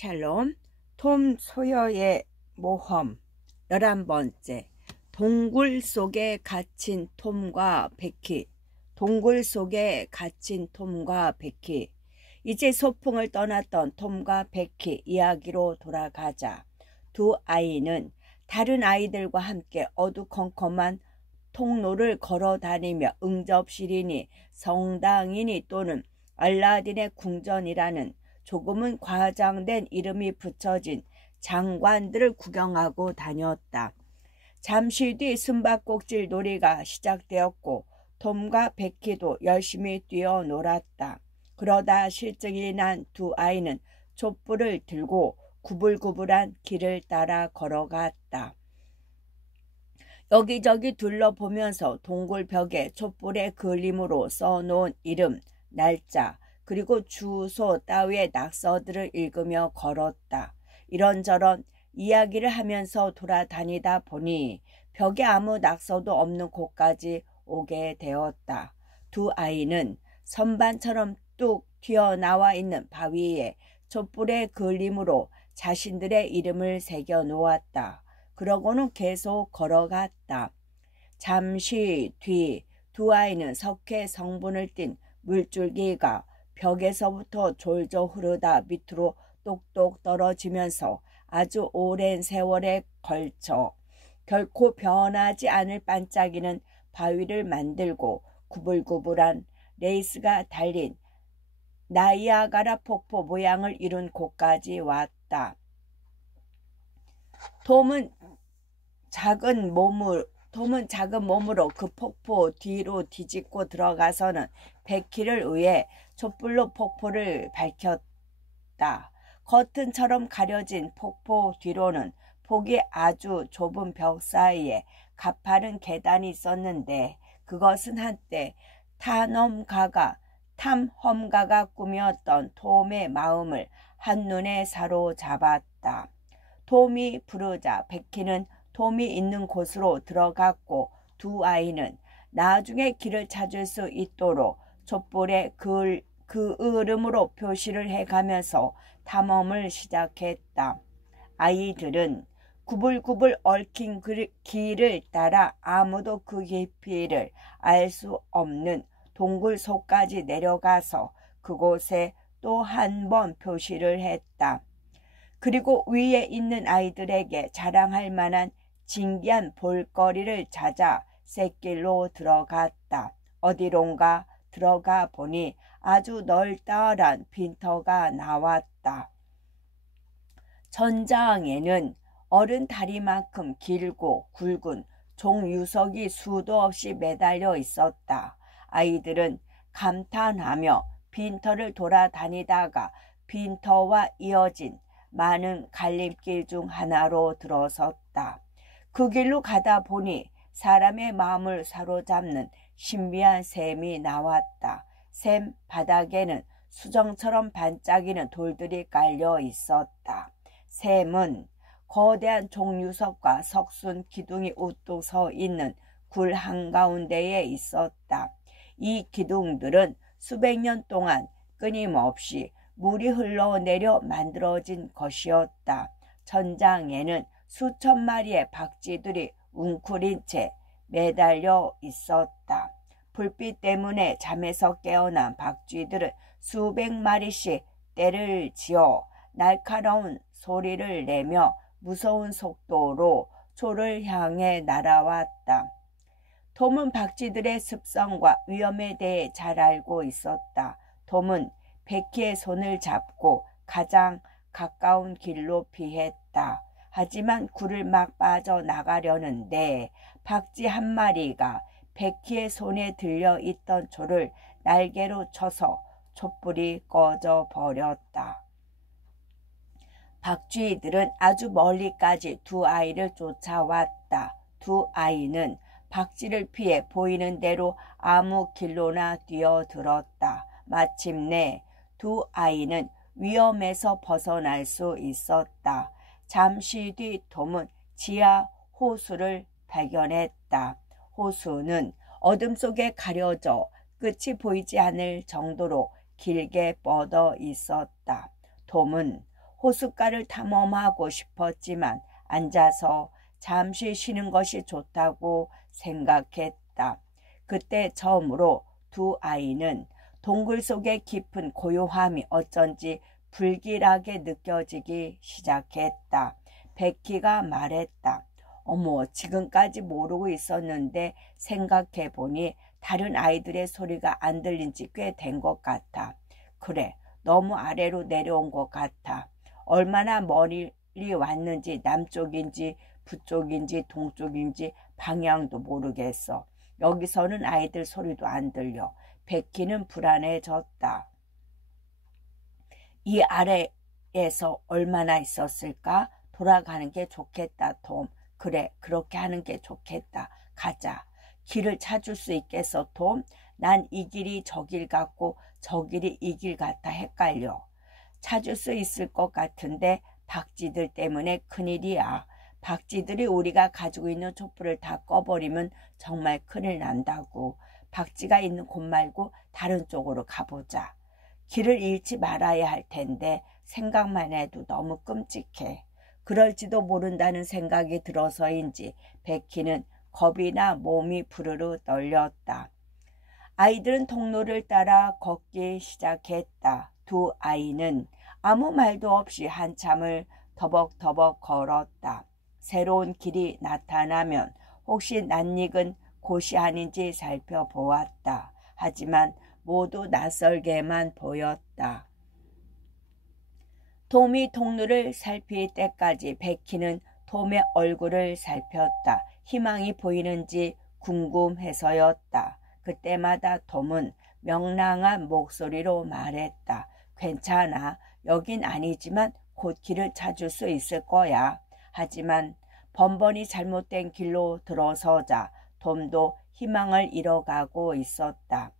샬롬. 톰 소여의 모험 11번째. 동굴 속에 갇힌 톰과 베키. 동굴 속에 갇힌 톰과 베키. 이제 소풍을 떠났던 톰과 베키 이야기로 돌아가자. 두 아이는 다른 아이들과 함께 어두컴컴한 통로를 걸어 다니며 응접실이니 성당이니 또는 알라딘의 궁전이라는 조금은 과장된 이름이 붙여진 장관들을 구경하고 다녔다. 잠시 뒤 숨바꼭질 놀이가 시작되었고 톰과 베키도 열심히 뛰어놀았다. 그러다 실증이 난 두 아이는 촛불을 들고 구불구불한 길을 따라 걸어갔다. 여기저기 둘러보면서 동굴 벽에 촛불의 그림으로 써놓은 이름, 날짜, 그리고 주소 따위의 낙서들을 읽으며 걸었다. 이런저런 이야기를 하면서 돌아다니다 보니 벽에 아무 낙서도 없는 곳까지 오게 되었다. 두 아이는 선반처럼 뚝 튀어나와 있는 바위에 촛불의 그림으로 자신들의 이름을 새겨 놓았다. 그러고는 계속 걸어갔다. 잠시 뒤 두 아이는 석회 성분을 띤 물줄기가 벽에서부터 졸졸 흐르다 밑으로 똑똑 떨어지면서 아주 오랜 세월에 걸쳐 결코 변하지 않을 반짝이는 바위를 만들고 구불구불한 레이스가 달린 나이아가라 폭포 모양을 이룬 곳까지 왔다. 톰은 작은 몸으로 그 폭포 뒤로 뒤집고 들어가서는 베키를 위해 촛불로 폭포를 밝혔다. 커튼처럼 가려진 폭포 뒤로는 폭이 아주 좁은 벽 사이에 가파른 계단이 있었는데 그것은 한때 탐험가가 꾸몄던 톰의 마음을 한눈에 사로잡았다. 톰이 부르자 베키는 톰이 있는 곳으로 들어갔고 두 아이는 나중에 길을 찾을 수 있도록 촛불에 그 이름으로 표시를 해가면서 탐험을 시작했다. 아이들은 구불구불 얽힌 길을 따라 아무도 그 깊이를 알 수 없는 동굴 속까지 내려가서 그곳에 또 한 번 표시를 했다. 그리고 위에 있는 아이들에게 자랑할 만한 신기한 볼거리를 찾아 샛길로 들어갔다. 어디론가 들어가 보니 아주 널따란 빈터가 나왔다. 천장에는 어른 다리만큼 길고 굵은 종유석이 수도 없이 매달려 있었다. 아이들은 감탄하며 빈터를 돌아다니다가 빈터와 이어진 많은 갈림길 중 하나로 들어섰다. 그 길로 가다 보니 사람의 마음을 사로잡는 신비한 샘이 나왔다. 샘 바닥에는 수정처럼 반짝이는 돌들이 깔려 있었다. 샘은 거대한 종유석과 석순 기둥이 우뚝 서 있는 굴 한가운데에 있었다. 이 기둥들은 수백 년 동안 끊임없이 물이 흘러내려 만들어진 것이었다. 천장에는 수천 마리의 박쥐들이 웅크린 채 매달려 있었다. 불빛 때문에 잠에서 깨어난 박쥐들은 수백 마리씩 떼를 지어 날카로운 소리를 내며 무서운 속도로 초를 향해 날아왔다. 톰은 박쥐들의 습성과 위험에 대해 잘 알고 있었다. 톰은 베키의 손을 잡고 가장 가까운 길로 피했다. 하지만 굴을 막 빠져나가려는데 박쥐 한 마리가 베키의 손에 들려있던 초를 날개로 쳐서 촛불이 꺼져 버렸다. 박쥐들은 아주 멀리까지 두 아이를 쫓아왔다. 두 아이는 박쥐를 피해 보이는 대로 아무 길로나 뛰어들었다. 마침내 두 아이는 위험에서 벗어날 수 있었다. 잠시 뒤 톰은 지하 호수를 발견했다. 호수는 어둠 속에 가려져 끝이 보이지 않을 정도로 길게 뻗어 있었다. 톰은 호숫가를 탐험하고 싶었지만 앉아서 잠시 쉬는 것이 좋다고 생각했다. 그때 처음으로 두 아이는 동굴 속의 깊은 고요함이 어쩐지 불길하게 느껴지기 시작했다. 베키가 말했다. 어머, 지금까지 모르고 있었는데 생각해보니 다른 아이들의 소리가 안 들린 지 꽤 된 것 같아. 그래, 너무 아래로 내려온 것 같아. 얼마나 멀리 왔는지 남쪽인지 북쪽인지 동쪽인지 방향도 모르겠어. 여기서는 아이들 소리도 안 들려. 베키는 불안해졌다. 이 아래에서 얼마나 있었을까? 돌아가는 게 좋겠다, 톰. 그래, 그렇게 하는 게 좋겠다. 가자. 길을 찾을 수 있겠어, 톰? 난 이 길이 저 길 같고 저 길이 이 길 같아 헷갈려. 찾을 수 있을 것 같은데 박쥐들 때문에 큰일이야. 박쥐들이 우리가 가지고 있는 촛불을 다 꺼버리면 정말 큰일 난다고. 박쥐가 있는 곳 말고 다른 쪽으로 가보자. 길을 잃지 말아야 할 텐데 생각만 해도 너무 끔찍해. 그럴지도 모른다는 생각이 들어서인지 베키는 겁이 나 몸이 부르르 떨렸다. 아이들은 통로를 따라 걷기 시작했다. 두 아이는 아무 말도 없이 한참을 더벅더벅 걸었다. 새로운 길이 나타나면 혹시 낯익은 곳이 아닌지 살펴보았다. 하지만 모두 낯설게만 보였다. 톰이 통로를 살필 때까지 베키는 톰의 얼굴을 살폈다. 희망이 보이는지 궁금해서였다. 그때마다 톰은 명랑한 목소리로 말했다. 괜찮아. 여긴 아니지만 곧 길을 찾을 수 있을 거야. 하지만 번번이 잘못된 길로 들어서자 톰도 희망을 잃어가고 있었다.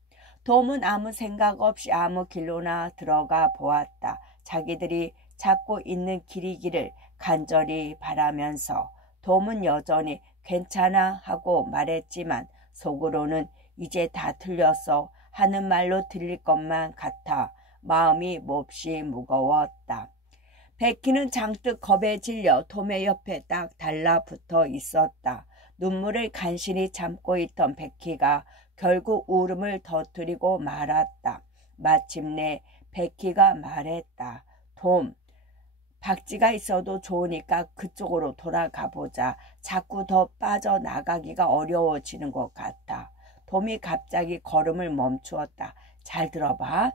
톰은 아무 생각 없이 아무 길로나 들어가 보았다. 자기들이 찾고 있는 길이기를 간절히 바라면서 톰은 여전히 괜찮아 하고 말했지만 속으로는 이제 다 틀렸어 하는 말로 들릴 것만 같아 마음이 몹시 무거웠다. 베키는 장뜩 겁에 질려 톰의 옆에 딱 달라붙어 있었다. 눈물을 간신히 참고 있던 베키가 결국 울음을 터뜨리고 말았다. 마침내 베키가 말했다. 톰, 박쥐가 있어도 좋으니까 그쪽으로 돌아가 보자. 자꾸 더 빠져나가기가 어려워지는 것 같아. 톰이 갑자기 걸음을 멈추었다. 잘 들어봐.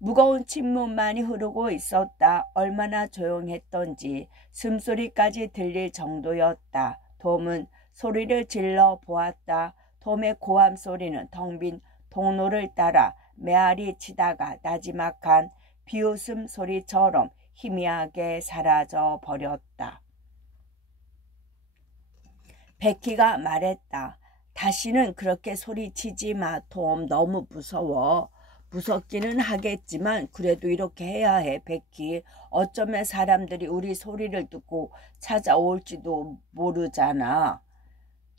무거운 침묵만이 흐르고 있었다. 얼마나 조용했던지 숨소리까지 들릴 정도였다. 톰은 소리를 질러 보았다. 톰의 고함 소리는 텅 빈 통로를 따라 메아리 치다가 나지막한 비웃음 소리처럼 희미하게 사라져 버렸다. 베키가 말했다. 다시는 그렇게 소리치지 마, 톰. 너무 무서워. 무섭기는 하겠지만 그래도 이렇게 해야 해, 베키. 어쩌면 사람들이 우리 소리를 듣고 찾아올지도 모르잖아.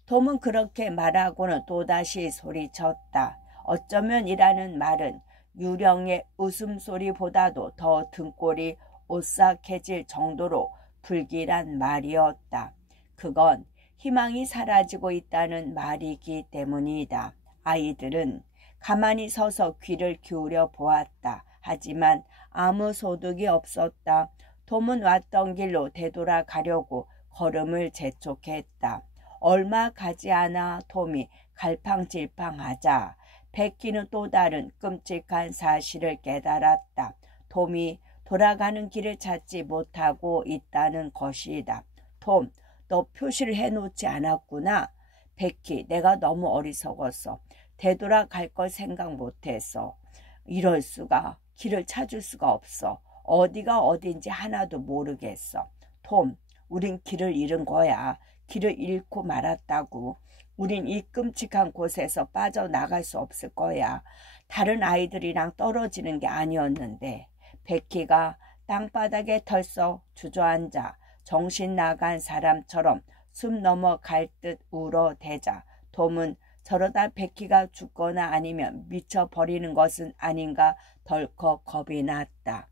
톰은 그렇게 말하고는 또다시 소리쳤다. 어쩌면이라는 말은 유령의 웃음소리보다도 더 등골이 오싹해질 정도로 불길한 말이었다. 그건 희망이 사라지고 있다는 말이기 때문이다. 아이들은 가만히 서서 귀를 기울여 보았다. 하지만 아무 소득이 없었다. 톰은 왔던 길로 되돌아가려고 걸음을 재촉했다. 얼마 가지 않아 톰이 갈팡질팡하자 베키는 또 다른 끔찍한 사실을 깨달았다. 톰이 돌아가는 길을 찾지 못하고 있다는 것이다. 톰, 너 표시를 해놓지 않았구나. 베키, 내가 너무 어리석었어. 되돌아갈 걸 생각 못했어. 이럴 수가. 길을 찾을 수가 없어. 어디가 어딘지 하나도 모르겠어. 톰, 우린 길을 잃은 거야. 길을 잃고 말았다고. 우린 이 끔찍한 곳에서 빠져나갈 수 없을 거야. 다른 아이들이랑 떨어지는 게 아니었는데. 베키가 땅바닥에 털썩 주저앉아 정신 나간 사람처럼 숨 넘어갈 듯 울어대자 톰은 저러다 베키가 죽거나 아니면 미쳐버리는 것은 아닌가 덜컥 겁이 났다.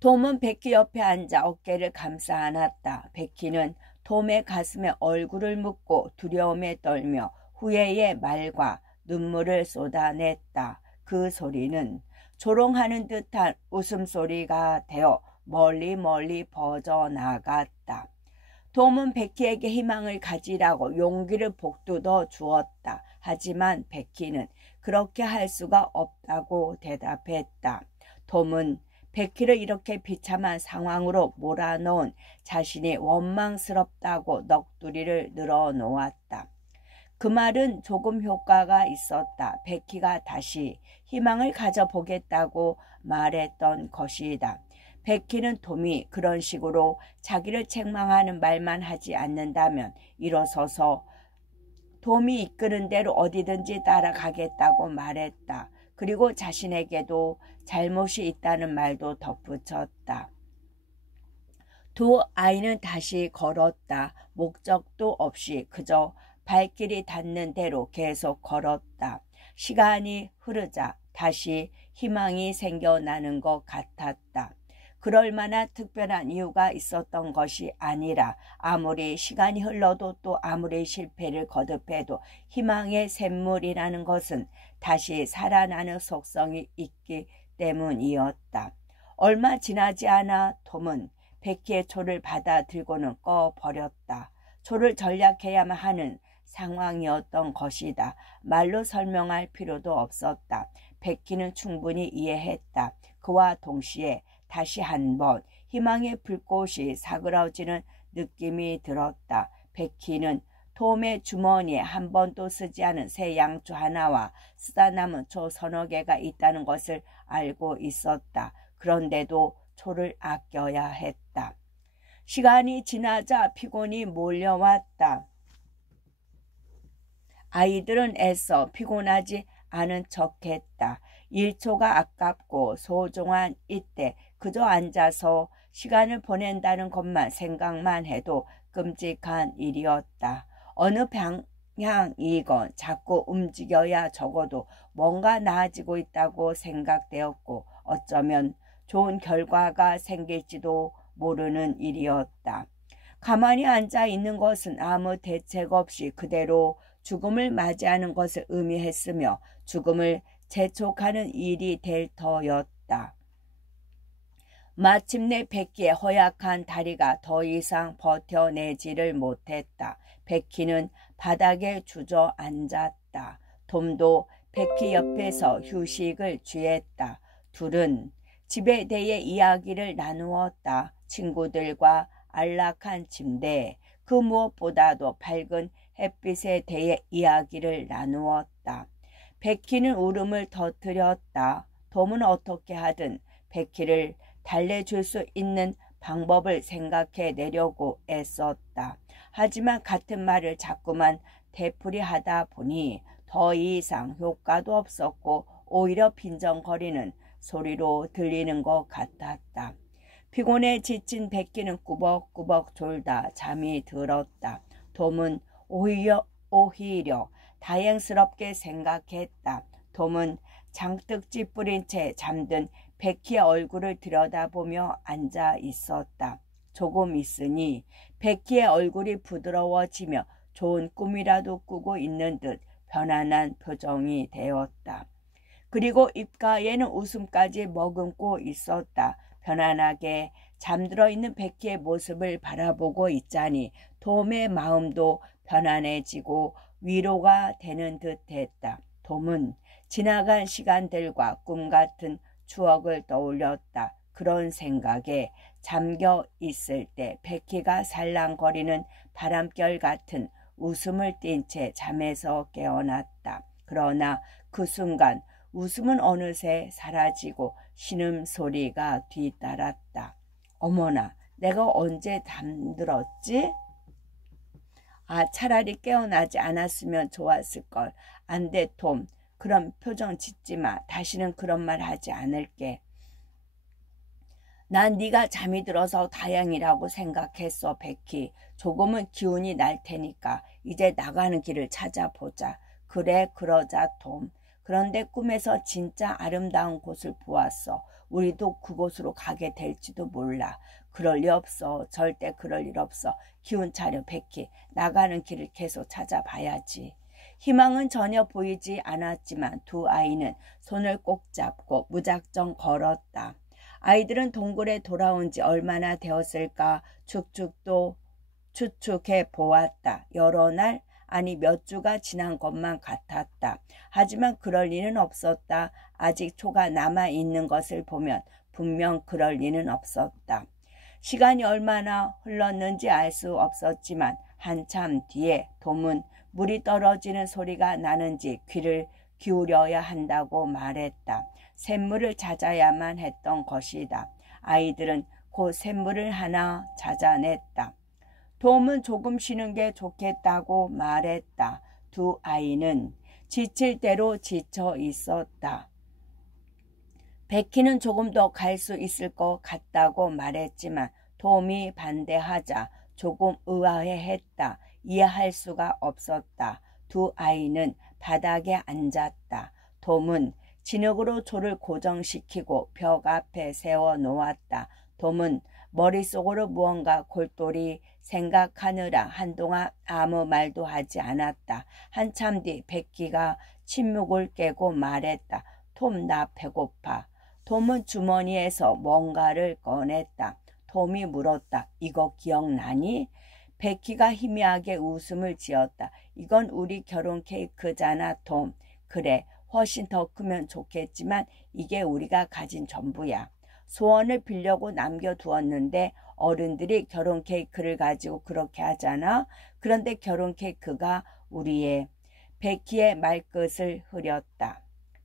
톰은 베키 옆에 앉아 어깨를 감싸 안았다. 베키는 톰의 가슴에 얼굴을 묻고 두려움에 떨며 후회의 말과 눈물을 쏟아냈다. 그 소리는 조롱하는 듯한 웃음소리가 되어 멀리 멀리 퍼져나갔다. 톰은 베키에게 희망을 가지라고 용기를 북돋워 주었다. 하지만 베키는 그렇게 할 수가 없다고 대답했다. 톰은 베키를 이렇게 비참한 상황으로 몰아넣은 자신이 원망스럽다고 넋두리를 늘어놓았다. 그 말은 조금 효과가 있었다. 베키가 다시 희망을 가져보겠다고 말했던 것이다. 베키는 톰이 그런 식으로 자기를 책망하는 말만 하지 않는다면 일어서서 톰이 이끄는 대로 어디든지 따라가겠다고 말했다. 그리고 자신에게도 잘못이 있다는 말도 덧붙였다. 두 아이는 다시 걸었다. 목적도 없이 그저 발길이 닿는 대로 계속 걸었다. 시간이 흐르자 다시 희망이 생겨나는 것 같았다. 그럴 만한 특별한 이유가 있었던 것이 아니라 아무리 시간이 흘러도 또 아무리 실패를 거듭해도 희망의 샘물이라는 것은 다시 살아나는 속성이 있기 때문이었다. 얼마 지나지 않아 톰은 베키의 초를 받아 들고는 꺼버렸다. 초를 전략해야만 하는 상황이었던 것이다. 말로 설명할 필요도 없었다. 베키는 충분히 이해했다. 그와 동시에 다시 한번 희망의 불꽃이 사그라지는 느낌이 들었다. 베키는 톰의 주머니에 한 번도 쓰지 않은 새 양초 하나와 쓰다 남은 초 서너 개가 있다는 것을 알고 있었다. 그런데도 초를 아껴야 했다. 시간이 지나자 피곤이 몰려왔다. 아이들은 애써 피곤하지 않은 척했다. 1초가 아깝고 소중한 이때 그저 앉아서 시간을 보낸다는 것만 생각만 해도 끔찍한 일이었다. 어느 방향이건 자꾸 움직여야 적어도 뭔가 나아지고 있다고 생각되었고 어쩌면 좋은 결과가 생길지도 모르는 일이었다. 가만히 앉아 있는 것은 아무 대책 없이 그대로 죽음을 맞이하는 것을 의미했으며 죽음을 재촉하는 일이 될 터였다. 마침내 베키의 허약한 다리가 더 이상 버텨내지를 못했다. 베키는 바닥에 주저앉았다. 톰도 베키 옆에서 휴식을 취했다. 둘은 집에 대해 이야기를 나누었다. 친구들과 안락한 침대, 그 무엇보다도 밝은 햇빛에 대해 이야기를 나누었다. 베키는 울음을 터뜨렸다. 톰은 어떻게 하든 베키를 달래줄 수 있는 방법을 생각해 내려고 애썼다. 하지만 같은 말을 자꾸만 되풀이하다 보니 더 이상 효과도 없었고 오히려 빈정거리는 소리로 들리는 것 같았다. 피곤에 지친 베키는 꾸벅꾸벅 졸다 잠이 들었다. 톰은 오히려 다행스럽게 생각했다. 톰은 장뜩 찌푸린 채 잠든 베키의 얼굴을 들여다보며 앉아 있었다. 조금 있으니 베키의 얼굴이 부드러워지며 좋은 꿈이라도 꾸고 있는 듯 편안한 표정이 되었다. 그리고 입가에는 웃음까지 머금고 있었다. 편안하게 잠들어 있는 베키의 모습을 바라보고 있자니 톰의 마음도 편안해지고 위로가 되는 듯했다. 톰은 지나간 시간들과 꿈 같은 추억을 떠올렸다. 그런 생각에 잠겨 있을 때 베키가 살랑거리는 바람결 같은 웃음을 띤 채 잠에서 깨어났다. 그러나 그 순간 웃음은 어느새 사라지고 신음소리가 뒤따랐다. 어머나, 내가 언제 잠들었지? 차라리 깨어나지 않았으면 좋았을걸. 안 돼, 톰. 그런 표정 짓지 마. 다시는 그런 말 하지 않을게. 난 네가 잠이 들어서 다행이라고 생각했어, 베키. 조금은 기운이 날 테니까 이제 나가는 길을 찾아보자. 그래, 그러자, 톰. 그런데 꿈에서 진짜 아름다운 곳을 보았어. 우리도 그곳으로 가게 될지도 몰라. 그럴 리 없어. 절대 그럴 일 없어. 기운 차려 베키. 나가는 길을 계속 찾아봐야지. 희망은 전혀 보이지 않았지만 두 아이는 손을 꼭 잡고 무작정 걸었다. 아이들은 동굴에 돌아온 지 얼마나 되었을까 축축도 추측해 보았다. 여러 날 아니 몇 주가 지난 것만 같았다. 하지만 그럴 리는 없었다. 아직 초가 남아있는 것을 보면 분명 그럴 리는 없었다. 시간이 얼마나 흘렀는지 알 수 없었지만 한참 뒤에 돔은 물이 떨어지는 소리가 나는지 귀를 기울여야 한다고 말했다. 샘물을 찾아야만 했던 것이다. 아이들은 곧 샘물을 하나 찾아냈다. 돔은 조금 쉬는 게 좋겠다고 말했다. 두 아이는 지칠 대로 지쳐 있었다. 베키는 조금 더 갈 수 있을 것 같다고 말했지만 돔이 반대하자 조금 의아해했다. 이해할 수가 없었다. 두 아이는 바닥에 앉았다. 돔은 진흙으로 조를 고정시키고 벽 앞에 세워 놓았다. 돔은 머릿속으로 무언가 골똘히 생각하느라 한동안 아무 말도 하지 않았다. 한참 뒤 베키가 침묵을 깨고 말했다. 톰, 나 배고파. 톰은 주머니에서 뭔가를 꺼냈다. 톰이 물었다. 이거 기억나니? 베키가 희미하게 웃음을 지었다. 이건 우리 결혼 케이크잖아, 톰. 그래, 훨씬 더 크면 좋겠지만 이게 우리가 가진 전부야. 소원을 빌려고 남겨두었는데 어른들이 결혼 케이크를 가지고 그렇게 하잖아. 그런데 결혼 케이크가 우리의. 베키의 말끝을 흐렸다.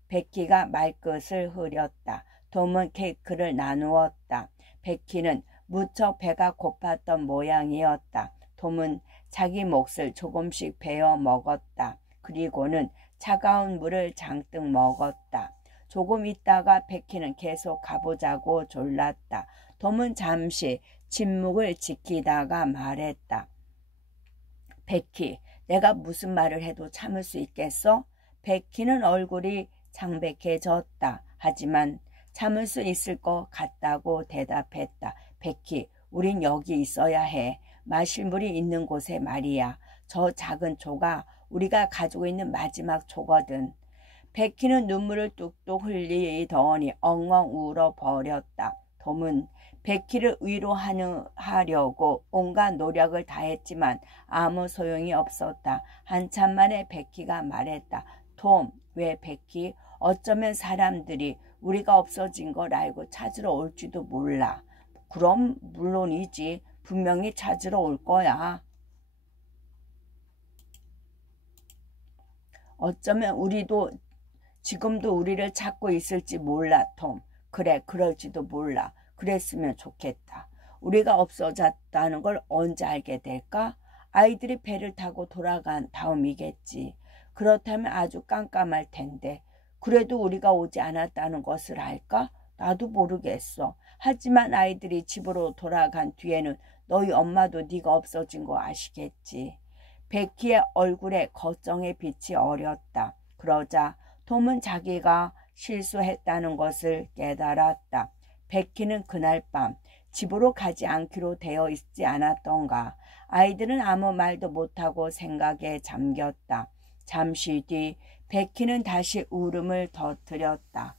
베키가 말끝을 흐렸다. 톰은 케이크를 나누었다. 베키는 무척 배가 고팠던 모양이었다. 톰은 자기 몫을 조금씩 베어 먹었다. 그리고는 차가운 물을 잔뜩 먹었다. 조금 있다가 베키는 계속 가보자고 졸랐다. 톰은 잠시 침묵을 지키다가 말했다. 베키, 내가 무슨 말을 해도 참을 수 있겠어? 베키는 얼굴이 창백해졌다. 하지만 참을 수 있을 것 같다고 대답했다. 베키, 우린 여기 있어야 해. 마실 물이 있는 곳에 말이야. 저 작은 조가 우리가 가지고 있는 마지막 조거든. 베키는 눈물을 뚝뚝 흘리더니 엉엉 울어버렸다. 톰은 베키를 위로하려고 온갖 노력을 다했지만 아무 소용이 없었다. 한참 만에 베키가 말했다. 톰, 왜 베키? 어쩌면 사람들이 우리가 없어진 걸 알고 찾으러 올지도 몰라. 그럼 물론이지. 분명히 찾으러 올 거야. 어쩌면 우리도 지금도 우리를 찾고 있을지 몰라, 톰. 그래, 그럴지도 몰라. 그랬으면 좋겠다. 우리가 없어졌다는 걸 언제 알게 될까? 아이들이 배를 타고 돌아간 다음이겠지. 그렇다면 아주 깜깜할 텐데. 그래도 우리가 오지 않았다는 것을 알까? 나도 모르겠어. 하지만 아이들이 집으로 돌아간 뒤에는 너희 엄마도 네가 없어진 거 아시겠지. 베키의 얼굴에 걱정의 빛이 어렸다. 그러자 톰은 자기가 실수했다는 것을 깨달았다. 베키는 그날 밤 집으로 가지 않기로 되어 있지 않았던가. 아이들은 아무 말도 못하고 생각에 잠겼다. 잠시 뒤 베키는 다시 울음을 터뜨렸다.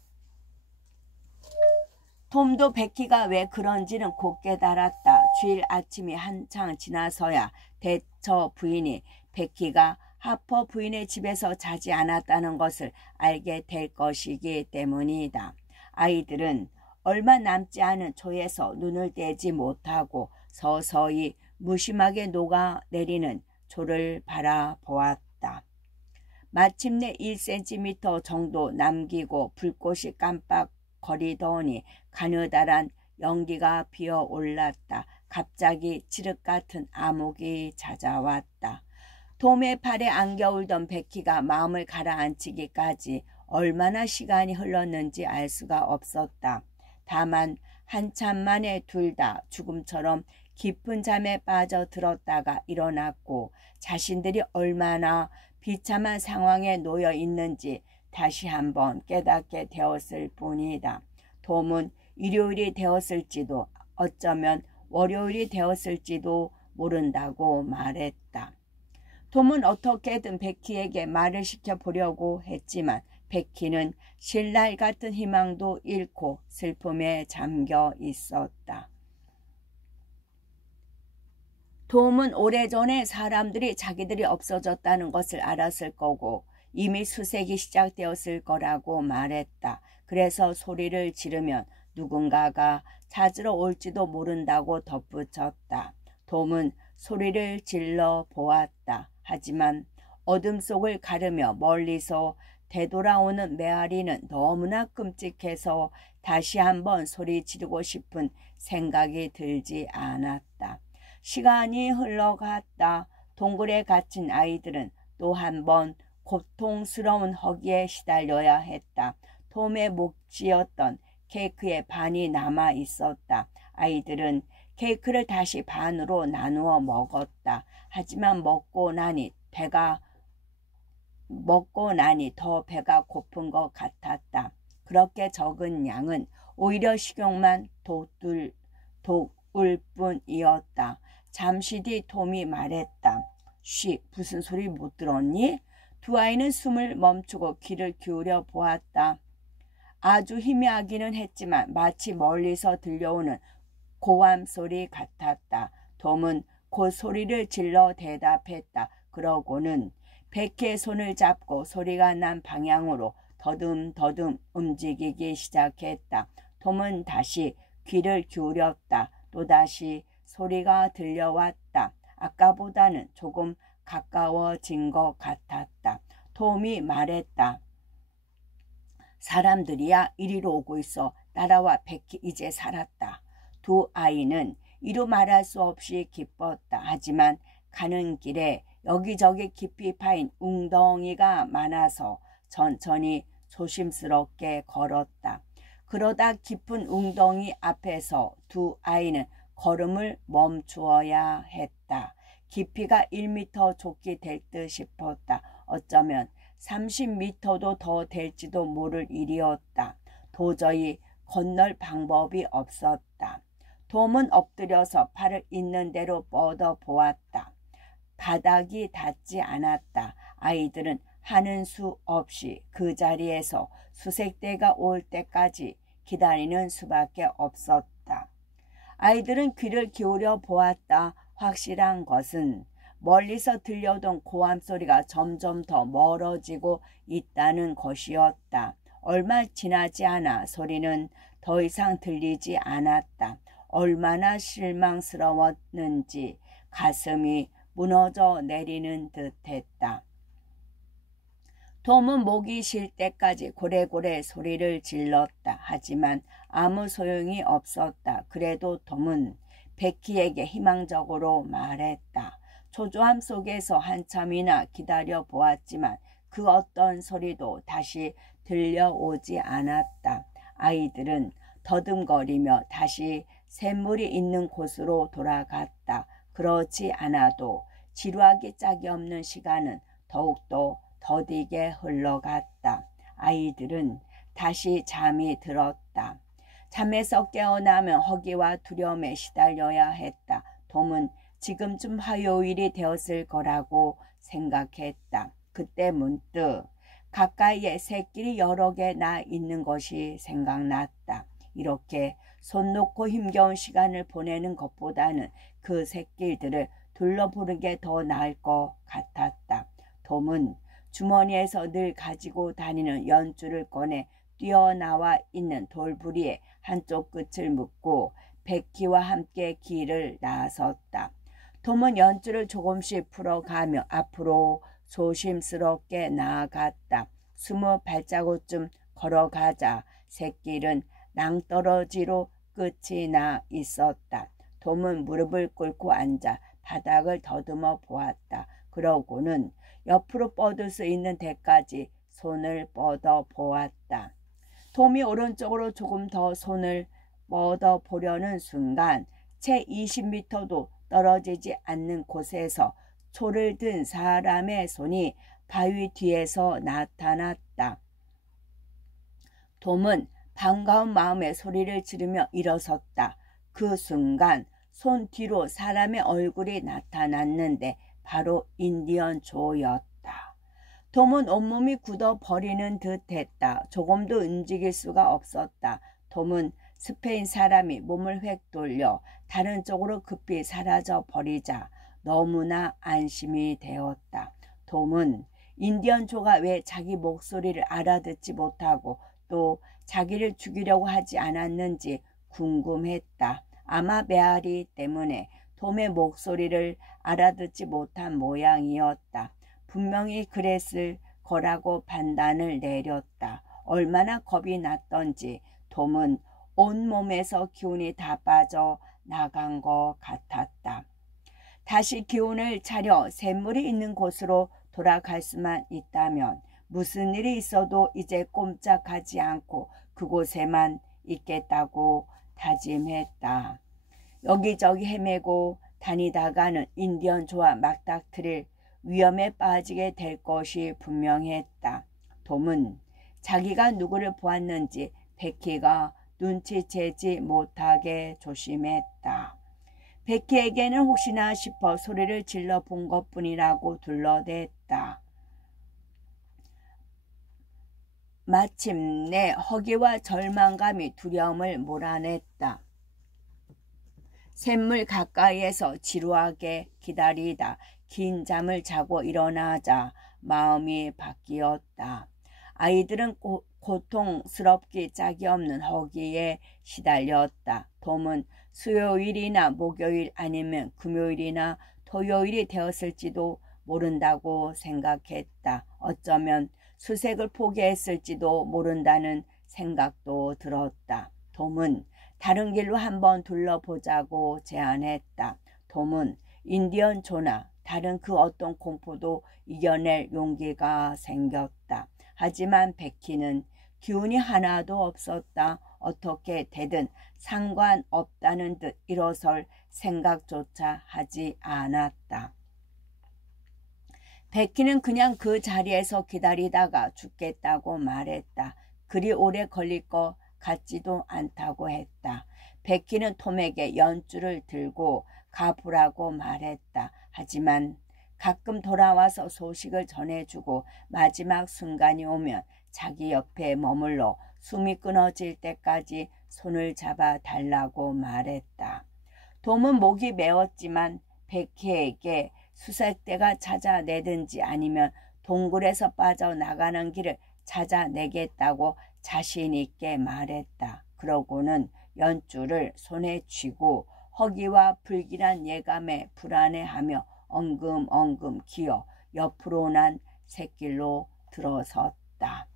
톰도 베키가 왜 그런지는 곧 깨달았다. 주일 아침이 한창 지나서야 대처 부인이 베키가 하퍼 부인의 집에서 자지 않았다는 것을 알게 될 것이기 때문이다. 아이들은 얼마 남지 않은 조에서 눈을 떼지 못하고 서서히 무심하게 녹아내리는 조를 바라보았다. 마침내 1cm 정도 남기고 불꽃이 깜빡거리더니 가느다란 연기가 피어올랐다. 갑자기 칠흑 같은 암흑이 찾아왔다. 톰의 팔에 안겨울던 베키가 마음을 가라앉히기까지 얼마나 시간이 흘렀는지 알 수가 없었다. 다만 한참 만에 둘 다 죽음처럼 깊은 잠에 빠져들었다가 일어났고 자신들이 얼마나 비참한 상황에 놓여 있는지 다시 한번 깨닫게 되었을 뿐이다. 돔은 일요일이 되었을지도 어쩌면 월요일이 되었을지도 모른다고 말했다. 톰은 어떻게든 베키에게 말을 시켜보려고 했지만 베키는 신랄 같은 희망도 잃고 슬픔에 잠겨 있었다. 톰은 오래전에 사람들이 자기들이 없어졌다는 것을 알았을 거고 이미 수색이 시작되었을 거라고 말했다. 그래서 소리를 지르면 누군가가 찾으러 올지도 모른다고 덧붙였다. 톰은 소리를 질러 보았다. 하지만 어둠 속을 가르며 멀리서 되돌아오는 메아리는 너무나 끔찍해서 다시 한번 소리 지르고 싶은 생각이 들지 않았다. 시간이 흘러갔다. 동굴에 갇힌 아이들은 또 한 번 고통스러운 허기에 시달려야 했다. 톰의 몫이었던 케이크의 반이 남아 있었다. 아이들은 케이크를 다시 반으로 나누어 먹었다. 하지만 먹고 나니 더 배가 고픈 것 같았다. 그렇게 적은 양은 오히려 식욕만 돋울 뿐이었다. 잠시 뒤 톰이 말했다. 쉬, 무슨 소리 못 들었니? 두 아이는 숨을 멈추고 귀를 기울여 보았다. 아주 희미하기는 했지만 마치 멀리서 들려오는 고함 소리 같았다. 톰은 곧 소리를 질러 대답했다. 그러고는 베키의 손을 잡고 소리가 난 방향으로 더듬더듬 움직이기 시작했다. 톰은 다시 귀를 기울였다. 또다시 소리가 들려왔다. 아까보다는 조금 가까워진 것 같았다. 톰이 말했다. 사람들이야 이리로 오고 있어. 따라와, 베키 이제 살았다. 두 아이는 이루 말할 수 없이 기뻤다. 하지만 가는 길에 여기저기 깊이 파인 웅덩이가 많아서 천천히 조심스럽게 걸었다. 그러다 깊은 웅덩이 앞에서 두 아이는 걸음을 멈추어야 했다. 깊이가 1m 좁게 될 듯 싶었다. 어쩌면 30m도 더 될지도 모를 일이었다. 도저히 건널 방법이 없었다. 톰은 엎드려서 팔을 있는 대로 뻗어 보았다. 바닥이 닿지 않았다. 아이들은 하는 수 없이 그 자리에서 수색대가 올 때까지 기다리는 수밖에 없었다. 아이들은 귀를 기울여 보았다. 확실한 것은 멀리서 들려오던 고함 소리가 점점 더 멀어지고 있다는 것이었다. 얼마 지나지 않아 소리는 더 이상 들리지 않았다. 얼마나 실망스러웠는지 가슴이 무너져 내리는 듯했다. 톰은 목이 쉴 때까지 고래고래 소리를 질렀다. 하지만 아무 소용이 없었다. 그래도 톰은 베키에게 희망적으로 말했다. 초조함 속에서 한참이나 기다려 보았지만 그 어떤 소리도 다시 들려오지 않았다. 아이들은 더듬거리며 다시 샘물이 있는 곳으로 돌아갔다. 그렇지 않아도 지루하기 짝이 없는 시간은 더욱더 더디게 흘러갔다. 아이들은 다시 잠이 들었다. 잠에서 깨어나면 허기와 두려움에 시달려야 했다. 톰은 지금쯤 화요일이 되었을 거라고 생각했다. 그때 문득 가까이에 새끼리 여러 개 나 있는 것이 생각났다. 이렇게 손 놓고 힘겨운 시간을 보내는 것보다는 그 새끼들을 둘러보는 게 더 나을 것 같았다. 톰은 주머니에서 늘 가지고 다니는 연줄을 꺼내 뛰어나와 있는 돌부리에 한쪽 끝을 묶고 베키와 함께 길을 나섰다. 톰은 연줄을 조금씩 풀어가며 앞으로 조심스럽게 나아갔다. 20발자국쯤 걸어가자 새길은 낭떠러지로 끝이 나 있었다. 톰은 무릎을 꿇고 앉아 바닥을 더듬어 보았다. 그러고는 옆으로 뻗을 수 있는 데까지 손을 뻗어 보았다. 톰이 오른쪽으로 조금 더 손을 뻗어 보려는 순간 채 20m도 떨어지지 않는 곳에서 초를 든 사람의 손이 바위 뒤에서 나타났다. 톰은 반가운 마음에 소리를 지르며 일어섰다. 그 순간 손 뒤로 사람의 얼굴이 나타났는데 바로 인디언 조였다. 톰은 온몸이 굳어버리는 듯했다. 조금도 움직일 수가 없었다. 톰은 스페인 사람이 몸을 획 돌려 다른 쪽으로 급히 사라져 버리자 너무나 안심이 되었다. 톰은 인디언 조가 왜 자기 목소리를 알아듣지 못하고 또 자기를 죽이려고 하지 않았는지 궁금했다. 아마 메아리 때문에 톰의 목소리를 알아듣지 못한 모양이었다. 분명히 그랬을 거라고 판단을 내렸다. 얼마나 겁이 났던지 톰은 온몸에서 기운이 다 빠져 나간 것 같았다. 다시 기운을 차려 샘물이 있는 곳으로 돌아갈 수만 있다면 무슨 일이 있어도 이제 꼼짝하지 않고 그곳에만 있겠다고 다짐했다. 여기저기 헤매고 다니다가는 인디언 조와 맞닥뜨릴 위험에 빠지게 될 것이 분명했다. 톰은 자기가 누구를 보았는지 베키가 눈치채지 못하게 조심했다. 베키에게는 혹시나 싶어 소리를 질러 본 것뿐이라고 둘러댔다. 마침내 허기와 절망감이 두려움을 몰아냈다. 샘물 가까이에서 지루하게 기다리다 긴 잠을 자고 일어나자 마음이 바뀌었다. 아이들은 고통스럽기 짝이 없는 허기에 시달렸다. 톰은 수요일이나 목요일 아니면 금요일이나 토요일이 되었을지도 모른다고 생각했다. 어쩌면 수색을 포기했을지도 모른다는 생각도 들었다. 톰은 다른 길로 한번 둘러보자고 제안했다. 톰은 인디언 조나 다른 그 어떤 공포도 이겨낼 용기가 생겼다. 하지만 베키는 기운이 하나도 없었다. 어떻게 되든 상관없다는 듯 일어설 생각조차 하지 않았다. 베키는 그냥 그 자리에서 기다리다가 죽겠다고 말했다. 그리 오래 걸릴 것 같지도 않다고 했다. 베키는 톰에게 연줄을 들고 가보라고 말했다. 하지만 가끔 돌아와서 소식을 전해주고 마지막 순간이 오면 자기 옆에 머물러 숨이 끊어질 때까지 손을 잡아 달라고 말했다. 톰은 목이 메었지만 베키에게 수색대가 찾아내든지 아니면 동굴에서 빠져나가는 길을 찾아내겠다고 자신 있게 말했다. 그러고는 연줄을 손에 쥐고 허기와 불길한 예감에 불안해하며 엉금엉금 기어 옆으로 난 샛길로 들어섰다.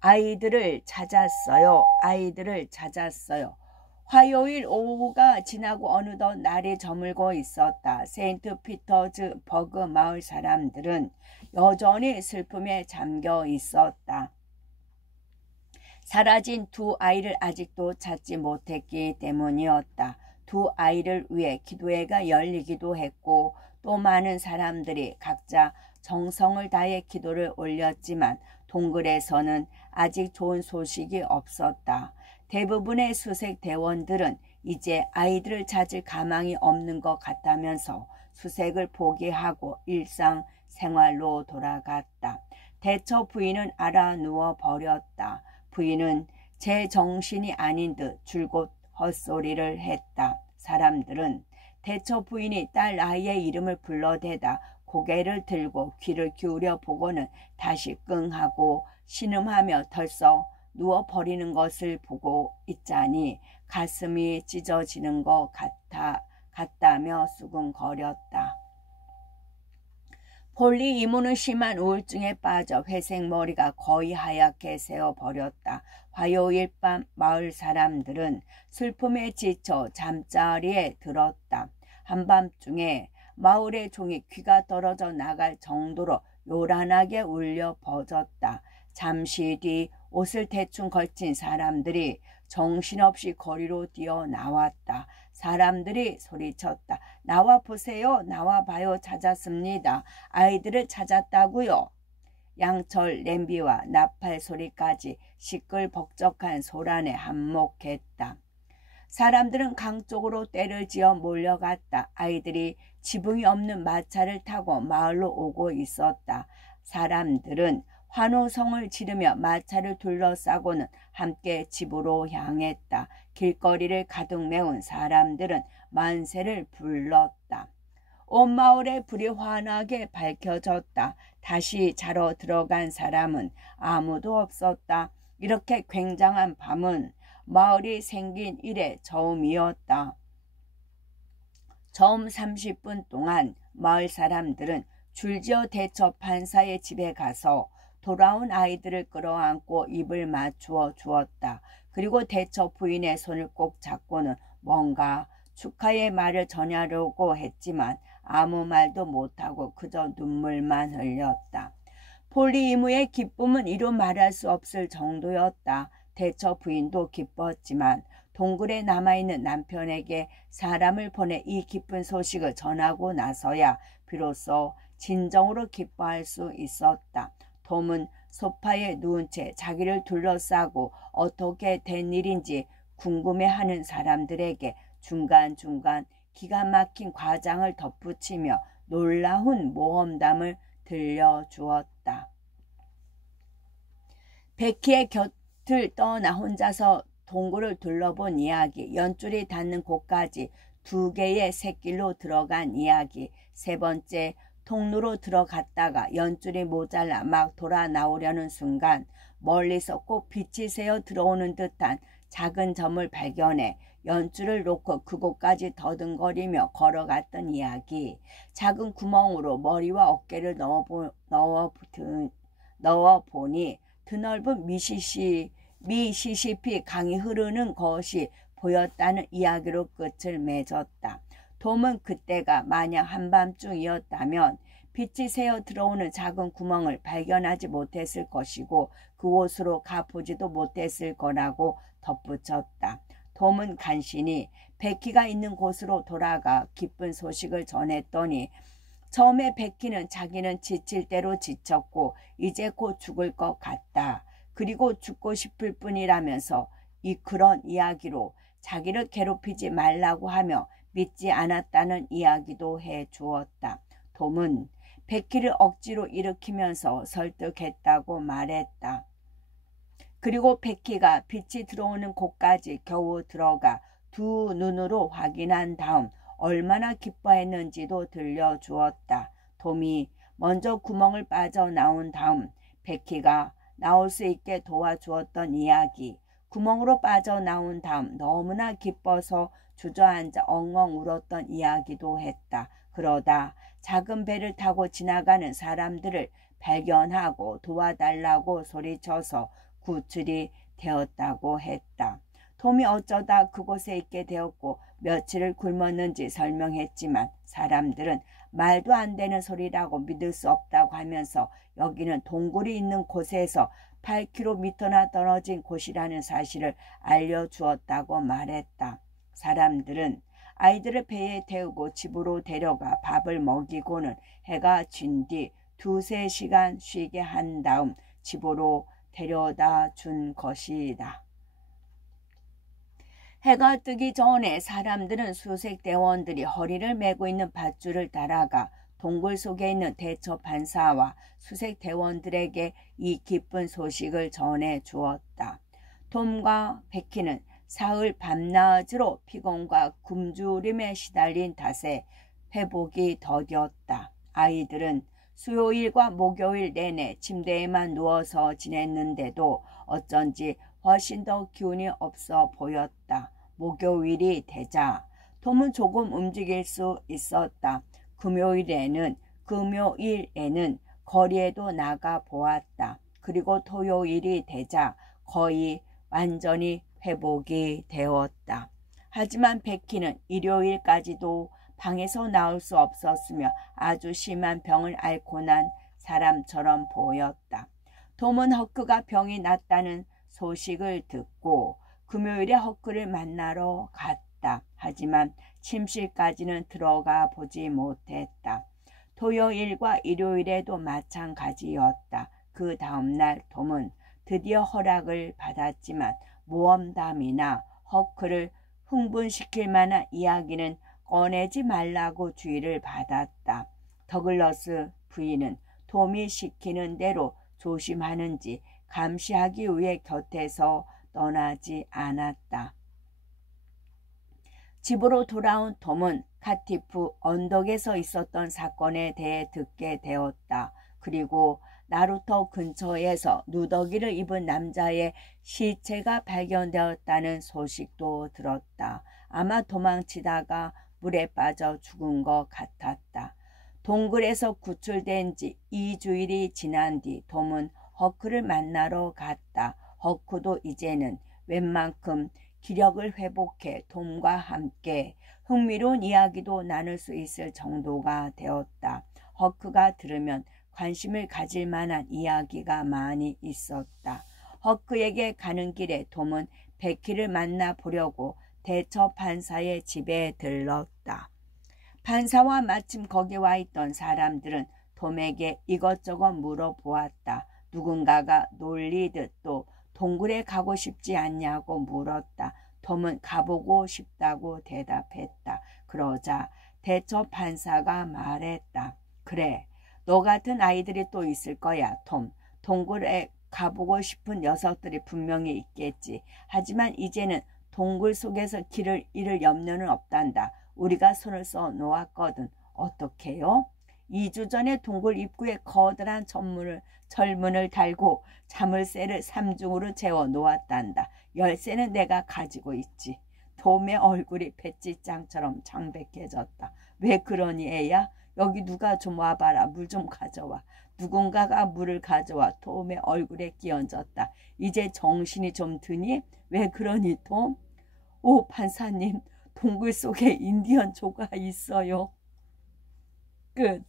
아이들을 찾았어요. 아이들을 찾았어요. 화요일 오후가 지나고 어느덧 날이 저물고 있었다. 세인트 피터즈 버그 마을 사람들은 여전히 슬픔에 잠겨 있었다. 사라진 두 아이를 아직도 찾지 못했기 때문이었다. 두 아이를 위해 기도회가 열리기도 했고 또 많은 사람들이 각자 정성을 다해 기도를 올렸지만 동굴에서는 아직 좋은 소식이 없었다. 대부분의 수색 대원들은 이제 아이들을 찾을 가망이 없는 것 같다면서 수색을 포기하고 일상생활로 돌아갔다. 대처 부인은 알아 누워 버렸다. 부인은 제 정신이 아닌 듯 줄곧 헛소리를 했다. 사람들은 대처 부인이 딸 아이의 이름을 불러대다 고개를 들고 귀를 기울여 보고는 다시 끙하고 신음하며 덜썩 누워버리는 것을 보고 있자니 가슴이 찢어지는 것 같다며 수근거렸다. 폴리 이모는 심한 우울증에 빠져 회색 머리가 거의 하얗게 새어버렸다. 화요일 밤 마을 사람들은 슬픔에 지쳐 잠자리에 들었다. 한밤중에 마을의 종이 귀가 떨어져 나갈 정도로 요란하게 울려 퍼졌다. 잠시 뒤 옷을 대충 걸친 사람들이 정신없이 거리로 뛰어나왔다. 사람들이 소리쳤다. 나와 보세요. 나와 봐요. 찾았습니다. 아이들을 찾았다고요. 양철 냄비와 나팔 소리까지 시끌벅적한 소란에 한몫했다. 사람들은 강 쪽으로 떼를 지어 몰려갔다. 아이들이 지붕이 없는 마차를 타고 마을로 오고 있었다. 사람들은 환호성을 지르며 마차를 둘러싸고는 함께 집으로 향했다. 길거리를 가득 메운 사람들은 만세를 불렀다. 온 마을에 불이 환하게 밝혀졌다. 다시 자러 들어간 사람은 아무도 없었다. 이렇게 굉장한 밤은 마을이 생긴 이래 처음이었다. 처음 30분 동안 마을 사람들은 줄지어 대처 판사의 집에 가서 돌아온 아이들을 끌어안고 입을 맞추어 주었다. 그리고 대처 부인의 손을 꼭 잡고는 뭔가 축하의 말을 전하려고 했지만 아무 말도 못하고 그저 눈물만 흘렸다. 폴리 이모의 기쁨은 이루 말할 수 없을 정도였다. 대처 부인도 기뻤지만 동굴에 남아있는 남편에게 사람을 보내 이 기쁜 소식을 전하고 나서야 비로소 진정으로 기뻐할 수 있었다. 톰은 소파에 누운 채 자기를 둘러싸고 어떻게 된 일인지 궁금해하는 사람들에게 중간중간 기가 막힌 과장을 덧붙이며 놀라운 모험담을 들려주었다. 베키의 곁을 떠나 혼자서 동굴을 둘러본 이야기, 연줄이 닿는 곳까지 2개의 샛길로 들어간 이야기, 3번째 통로로 들어갔다가 연줄이 모자라 막 돌아 나오려는 순간 멀리서 꼭 빛이 새어 들어오는 듯한 작은 점을 발견해 연줄을 놓고 그곳까지 더듬거리며 걸어갔던 이야기, 작은 구멍으로 머리와 어깨를 넣어보니 드넓은 미시시피 강이 흐르는 것이 보였다는 이야기로 끝을 맺었다. 톰은 그때가 만약 한밤중이었다면 빛이 새어 들어오는 작은 구멍을 발견하지 못했을 것이고 그곳으로 가보지도 못했을 거라고 덧붙였다. 톰은 간신히 베키가 있는 곳으로 돌아가 기쁜 소식을 전했더니 처음에 베키는 자기는 지칠 대로 지쳤고 이제 곧 죽을 것 같다. 그리고 죽고 싶을 뿐이라면서 그런 이야기로 자기를 괴롭히지 말라고 하며 믿지 않았다는 이야기도 해주었다. 톰은 베키를 억지로 일으키면서 설득했다고 말했다. 그리고 베키가 빛이 들어오는 곳까지 겨우 들어가 2 눈으로 확인한 다음 얼마나 기뻐했는지도 들려주었다. 톰이 먼저 구멍을 빠져나온 다음 베키가 나올 수 있게 도와주었던 이야기, 구멍으로 빠져나온 다음 너무나 기뻐서 주저앉아 엉엉 울었던 이야기도 했다. 그러다 작은 배를 타고 지나가는 사람들을 발견하고 도와달라고 소리쳐서 구출이 되었다고 했다. 톰이 어쩌다 그곳에 있게 되었고 며칠을 굶었는지 설명했지만 사람들은 말도 안 되는 소리라고 믿을 수 없다고 하면서 여기는 동굴이 있는 곳에서 8km나 떨어진 곳이라는 사실을 알려주었다고 말했다. 사람들은 아이들을 배에 태우고 집으로 데려가 밥을 먹이고는 해가 진 뒤 2-3시간 쉬게 한 다음 집으로 데려다 준 것이다. 해가 뜨기 전에 사람들은 수색대원들이 허리를 메고 있는 밧줄을 따라가 동굴 속에 있는 대처 판사와 수색대원들에게 이 기쁜 소식을 전해 주었다. 톰과 베키는 사흘 밤낮으로 피곤과 굶주림에 시달린 탓에 회복이 더뎠다. 아이들은 수요일과 목요일 내내 침대에만 누워서 지냈는데도 어쩐지 훨씬 더 기운이 없어 보였다. 목요일이 되자 톰은 조금 움직일 수 있었다. 금요일에는 거리에도 나가 보았다. 그리고 토요일이 되자 거의 완전히 회복이 되었다. 하지만 베키는 일요일까지도 방에서 나올 수 없었으며 아주 심한 병을 앓고 난 사람처럼 보였다. 톰은 허크가 병이 났다는 소식을 듣고 금요일에 허크를 만나러 갔다. 하지만 침실까지는 들어가 보지 못했다. 토요일과 일요일에도 마찬가지였다. 그 다음날 톰은 드디어 허락을 받았지만 모험담이나 허크를 흥분시킬 만한 이야기는 꺼내지 말라고 주의를 받았다. 더글러스 부인은 톰이 시키는 대로 조심하는지 감시하기 위해 곁에서 떠나지 않았다. 집으로 돌아온 톰은 카티프 언덕에서 있었던 사건에 대해 듣게 되었다. 그리고 나루터 근처에서 누더기를 입은 남자의 시체가 발견되었다는 소식도 들었다. 아마 도망치다가 물에 빠져 죽은 것 같았다. 동굴에서 구출된 지 2주일이 지난 뒤 톰은 허크를 만나러 갔다. 허크도 이제는 웬만큼 기력을 회복해 톰과 함께 흥미로운 이야기도 나눌 수 있을 정도가 되었다. 허크가 들으면 관심을 가질 만한 이야기가 많이 있었다. 허크에게 가는 길에 톰은 베키를 만나보려고 대처 판사의 집에 들렀다. 판사와 마침 거기 와 있던 사람들은 톰에게 이것저것 물어보았다. 누군가가 놀리듯 또 동굴에 가고 싶지 않냐고 물었다. 톰은 가보고 싶다고 대답했다. 그러자 대처 판사가 말했다. 그래, 너 같은 아이들이 또 있을 거야, 톰. 동굴에 가보고 싶은 녀석들이 분명히 있겠지. 하지만 이제는 동굴 속에서 길을 잃을 염려는 없단다. 우리가 손을 써 놓았거든. 어떡해요? 2주 전에 동굴 입구에 커다란 철문을 달고 자물쇠를 3중으로 재워 놓았단다. 열쇠는 내가 가지고 있지. 톰의 얼굴이 배지장처럼 창백해졌다. 왜 그러니 애야? 여기 누가 좀 와봐라. 물 좀 가져와. 누군가가 물을 가져와 톰의 얼굴에 끼얹었다. 이제 정신이 좀 드니? 왜 그러니 톰? 오 판사님, 동굴 속에 인디언 조가 있어요. 끝.